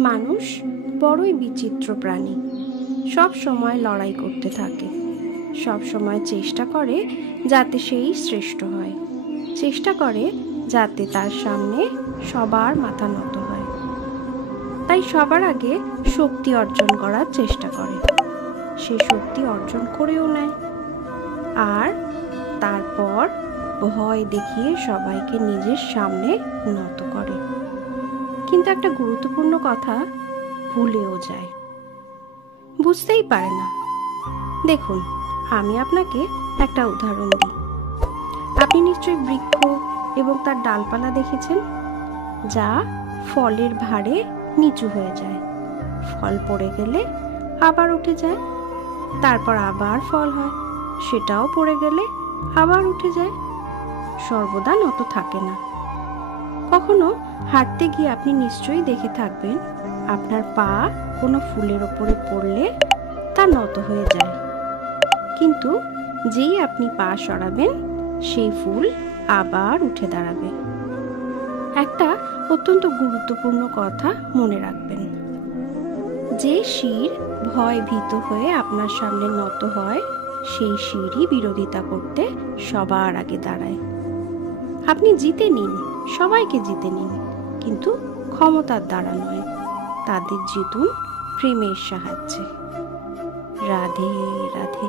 মানুষ বড়ই বিচিত্র প্রাণী। সব সময় লড়াই করতে থাকে, সব সময় চেষ্টা করে যাতে সেই শ্রেষ্ঠ হয়, চেষ্টা করে যাতে তার সামনে সবার মাথা নত হয়। তাই সবার আগে শক্তি অর্জন করার চেষ্টা করে, সে শক্তি অর্জন করেও নেয়, আর তারপর ভয় দেখিয়ে সবাইকে নিজের সামনে নত করে। কিন্তু একটা গুরুত্বপূর্ণ কথা ভুলেও যায়, বুঝতেই পারে না। দেখুন, আমি আপনাকে একটা উদাহরণ দিই। আপনি নিশ্চয়ই বৃক্ষ এবং তার ডালপালা দেখেছেন, যা ফলের ভারে নিচু হয়ে যায়। ফল পড়ে গেলে আবার উঠে যায়, তারপর আবার ফল হয়, সেটাও পড়ে গেলে আবার উঠে যায়, সর্বদা নত থাকে না। কখনো হাঁটতে গিয়ে আপনি নিশ্চয়ই দেখে থাকবেন, আপনার পা কোনো ফুলের ওপরে পড়লে তা নত হয়ে যায়, কিন্তু যেই আপনি পা সরাবেন সেই ফুল আবার উঠে দাঁড়াবে। একটা অত্যন্ত গুরুত্বপূর্ণ কথা মনে রাখবেন, যে শির ভয় ভীত হয়ে আপনার সামনে নত হয়, সেই শিরই বিরোধিতা করতে সবার আগে দাঁড়ায়। আপনি জিতে নিন, সবাইকে জিতে নিন, কিন্তু ক্ষমতার দ্বারা নয়, তাদের জিতুন প্রেমের সাহায্যে। রাধে রাধে।